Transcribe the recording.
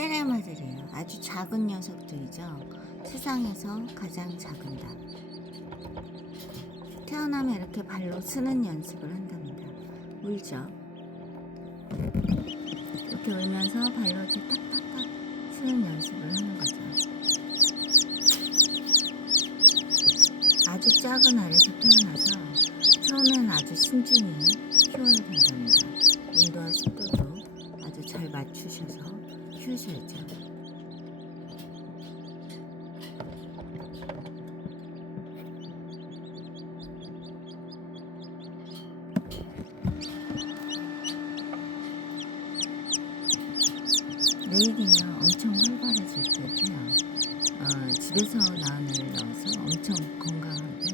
세레마들이에요. 아주 작은 녀석들이죠. 세상에서 가장 작은 닭. 태어나면 이렇게 발로 쓰는 연습을 한답니다. 울죠. 이렇게 울면서 발로 이렇게 탁탁탁 쓰는 연습을 하는 거죠. 아주 작은 알에서 태어나서 처음엔 아주 신중히 키워야 된답니다. 온도와 습도도 아주 잘 맞추셔서 키우셔야죠. 내일이면 엄청 활발해질 듯해요. 집에서 낳은 애를 넣어서 엄청 건강하게